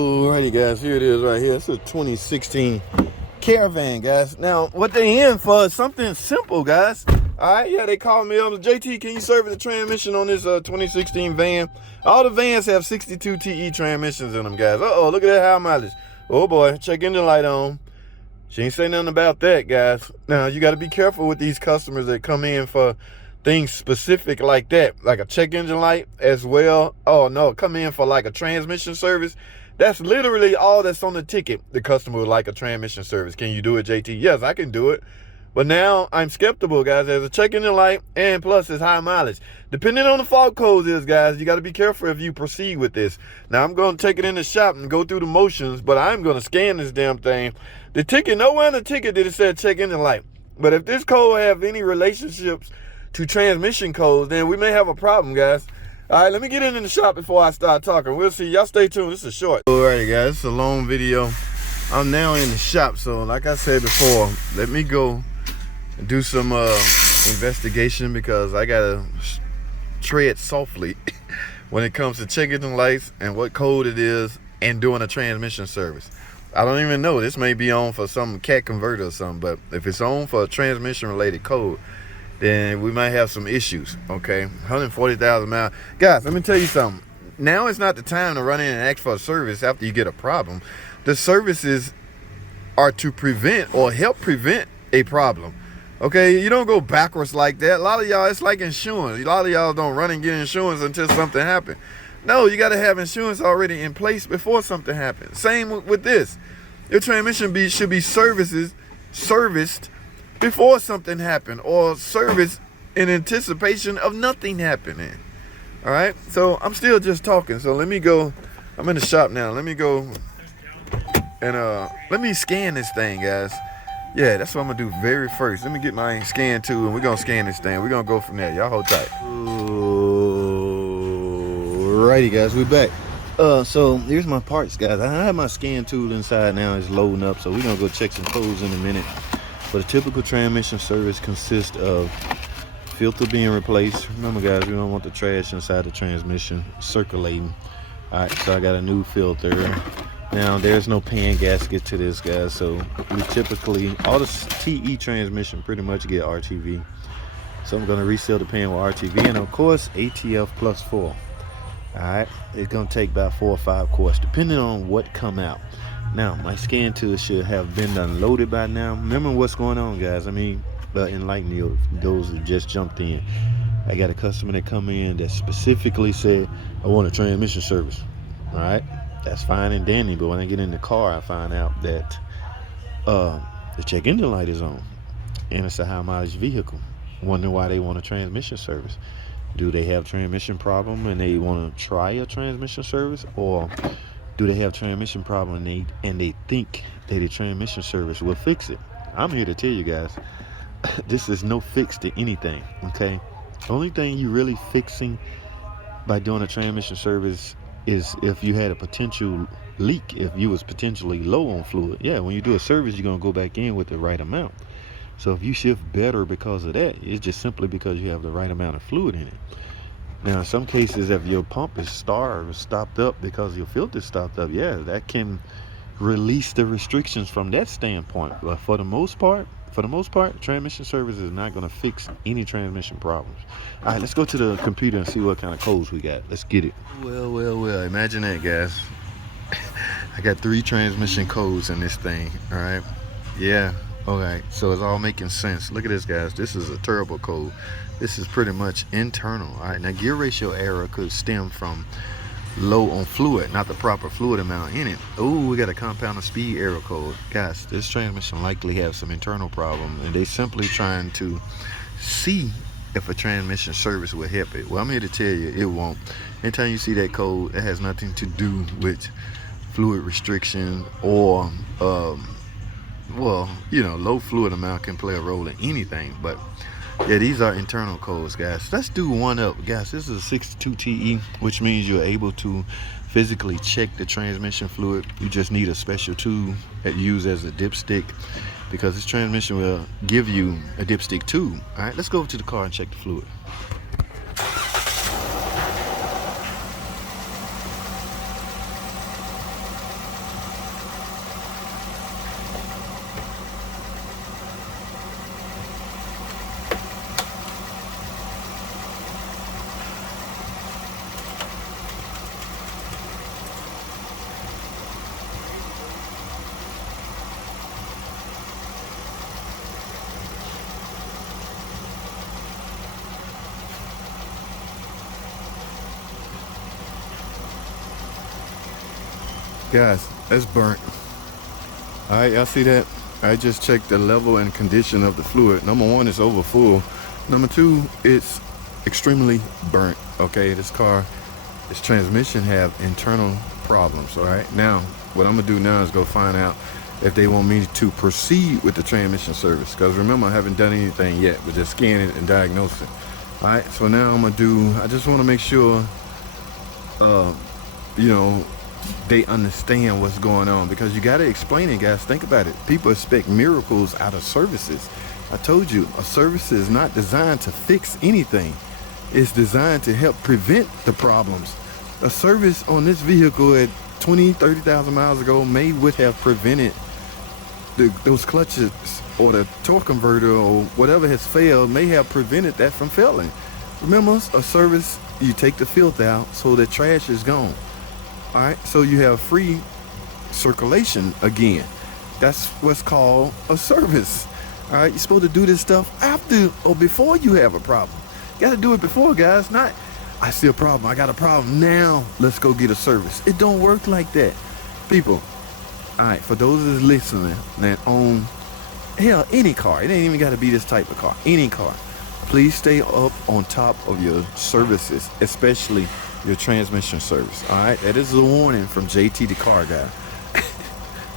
Alrighty guys, here it is right here. It's a 2016 Caravan, guys. Now, what they in for is something simple, guys. Alright, yeah, they called me up. JT, can you service the transmission on this 2016 van? All the vans have 62 TE transmissions in them, guys. Uh-oh, look at that high mileage. Oh boy, check engine light on. She ain't say nothing about that, guys. Now, you got to be careful with these customers that come in for things specific like that, like a check engine light as well. Oh no, come in for like a transmission service. That's literally all that's on the ticket. The customer would like a transmission service. Can you do it, JT? Yes, I can do it. But now I'm skeptical, guys. There's a check engine light and plus it's high mileage. Depending on the fault codes is, guys, you got to be careful if you proceed with this. Now I'm going to take it in the shop and go through the motions, but I'm going to scan this damn thing. The ticket, nowhere in the ticket did it say check engine light. But if this code have any relationships to transmission codes, then we may have a problem, guys. All right, let me get in the shop before I start talking. We'll see. Y'all stay tuned. This is short. Alrighty, guys. It's a long video. I'm now in the shop, so like I said before, let me go and do some investigation because I gotta tread softly when it comes to check engine lights and what code it is and doing a transmission service. I don't even know. This may be on for some cat converter or something, but if it's on for a transmission related code, then we might have some issues. Okay, 140,000 miles. Guys, let me tell you something. Now is not the time to run in and ask for a service after you get a problem. The services are to prevent or help prevent a problem. Okay, you don't go backwards like that. A lot of y'all, it's like insurance. A lot of y'all don't run and get insurance until something happens. No, you got to have insurance already in place before something happens. Same with this. Your transmission should be serviced before something happened, or service in anticipation of nothing happening. All right, so I'm still just talking, so let me go. I'm in the shop now. Let me go and let me scan this thing, guys. Yeah, that's what I'm gonna do very first. Let me get my scan tool and we're gonna scan this thing. We're gonna go from there. Y'all hold tight. Alrighty, guys, we're back. So here's my parts, guys. I have my scan tool inside now. It's loading up, so we're gonna go check some codes in a minute. But a typical transmission service consists of filter being replaced. Remember, guys, we don't want the trash inside the transmission circulating. All right, so I got a new filter. Now, there's no pan gasket to this, guys, so we typically, all the TE transmission pretty much get RTV. So I'm going to reseal the pan with RTV, and of course, ATF plus 4. All right, it's going to take about 4 or 5 quarts, depending on what come out. Now, my scan tool should have been unloaded by now. Remember what's going on, guys. I mean, enlighten you, those who just jumped in. I got a customer that come in that specifically said, I want a transmission service. All right, that's fine and dandy. But when I get in the car, I find out that the check engine light is on. And it's a high mileage vehicle. Wonder why they want a transmission service. Do they have transmission problem and they want to try a transmission service? Or do they have transmission problem and they think that a transmission service will fix it? I'm here to tell you guys, this is no fix to anything, okay? The only thing you really fixing by doing a transmission service is if you had a potential leak, if you was potentially low on fluid. Yeah, when you do a service, you're going to go back in with the right amount. So if you shift better because of that, it's just simply because you have the right amount of fluid in it. Now, in some cases, if your pump is stopped up because your filter is stopped up, yeah, that can release the restrictions from that standpoint. But for the most part, transmission service is not going to fix any transmission problems. All right, let's go to the computer and see what kind of codes we got. Let's get it. Well, imagine that, guys. I got 3 transmission codes in this thing, all right? Yeah, all right, so it's all making sense. Look at this, guys. This is a turbo code. This is pretty much internal. All right, now gear ratio error could stem from low on fluid, not the proper fluid amount in it. Oh, we got a compound of speed error code. Guys, this transmission likely has some internal problem, and they simply trying to see if a transmission service will help it. Well, I'm here to tell you, it won't. Anytime you see that code, it has nothing to do with fluid restriction or, well, you know, low fluid amount can play a role in anything, but yeah, these are internal codes, guys. Let's do one up, guys. This is a 62 TE, which means you're able to physically check the transmission fluid. You just need a special tool that you use as a dipstick, because this transmission will give you a dipstick tool. All right, let's go over to the car and check the fluid. Guys, that's burnt. All right, y'all see that? I just checked the level and condition of the fluid. Number one, it's over full. Number two, it's extremely burnt. Okay, this transmission have internal problems. All right, now what I'm gonna do now is go find out if they want me to proceed with the transmission service, because remember, I haven't done anything yet but just scanning and diagnosing. All right, so now I just want to make sure you know, they understand what's going on, because you got to explain it, guys. Think about it. People expect miracles out of services. I told you, a service is not designed to fix anything. It's designed to help prevent the problems. A service on this vehicle at 30,000 miles ago would have prevented those clutches, or the torque converter, or whatever has failed may have prevented that from failing. Remember, a service, you take the filter out so the trash is gone. All right, so you have free circulation again. That's what's called a service. All right, you're supposed to do this stuff after or before you have a problem. You got to do it before, guys. Not, I see a problem, I got a problem, now let's go get a service. It don't work like that, people. All right, for those that's listening that own, hell, any car, it ain't even got to be this type of car, any car, please stay up on top of your services, especially your transmission service. All right, that is a warning from JT the car guy.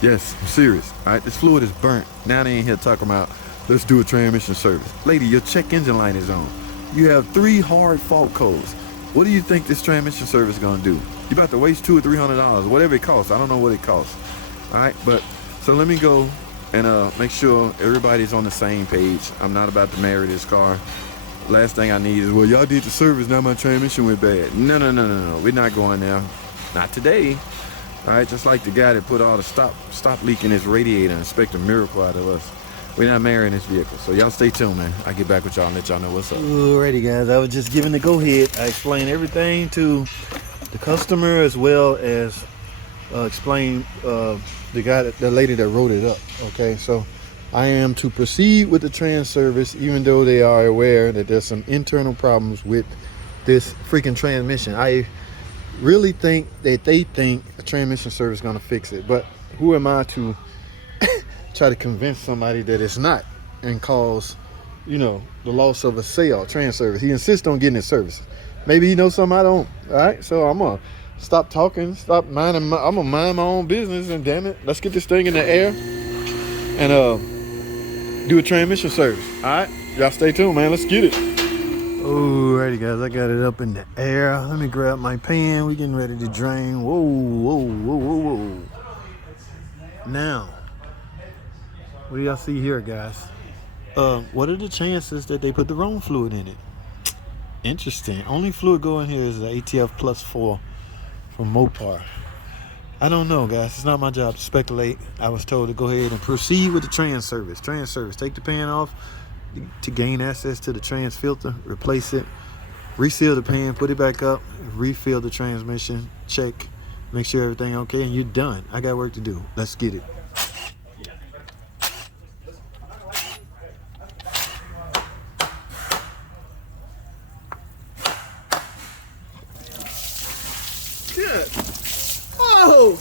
Yes, I'm serious. All right, this fluid is burnt. Now they ain't here talking about let's do a transmission service. Lady, your check engine light is on. You have 3 hard fault codes. What do you think this transmission service is gonna do? You about to waste $200 or $300, whatever it costs. I don't know what it costs. All right, but so let me go and make sure everybody's on the same page. I'm not about to marry this car. Last thing I need is, well, y'all did the service, now my transmission went bad. No, we're not going there. Not today. All right, just like the guy that put all the stop leaking his radiator and expect a miracle out of us. We're not marrying this vehicle. So y'all stay tuned, man. I'll get back with y'all and let y'all know what's up. Alrighty, guys, I was just giving the go ahead. I explained everything to the customer, as well as explain the lady that wrote it up. Okay, so I am to proceed with the trans service, even though they are aware that there's some internal problems with this freaking transmission. I really think that they think a transmission service is going to fix it, but who am I to try to convince somebody that it's not and cause, you know, the loss of a sale, trans service? He insists on getting his service. Maybe he knows something I don't. All right, so I'm gonna stop talking, stop minding. I'm gonna mind my own business, and damn it, let's get this thing in the air and do a transmission service. All right, y'all stay tuned, man. Let's get it. Alrighty, guys, I got it up in the air. Let me grab my pan. We getting ready to drain. Whoa. Now, what do y'all see here, guys? What are the chances that they put the wrong fluid in it? Interesting. Only fluid going here is the ATF plus 4 from Mopar. I don't know, guys. It's not my job to speculate. I was told to go ahead and proceed with the trans service. Take the pan off to gain access to the trans filter, replace it, reseal the pan, put it back up, refill the transmission, check, make sure everything okay, and you're done. I got work to do. Let's get it. Good. Oh!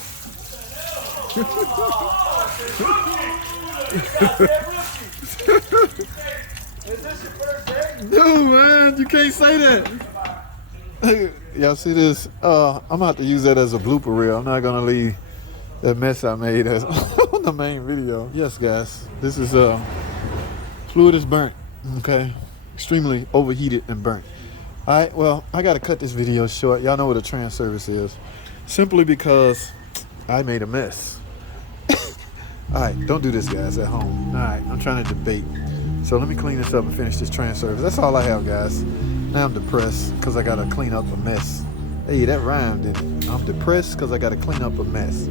Is this your first day? No, man, you can't say that. Y'all see this? I'm gonna have to use that as a blooper reel. I'm not gonna leave that mess I made as on the main video. Yes, guys, this is fluid is burnt. Okay, extremely overheated and burnt. All right, well, I gotta cut this video short. Y'all know what a trans service is, simply because I made a mess. All right, don't do this, guys, at home. All right, I'm trying to debate. So let me clean this up and finish this trans service. That's all I have, guys. Now I'm depressed because I got to clean up a mess. Hey, that rhymed, didn't it? I'm depressed because I got to clean up a mess.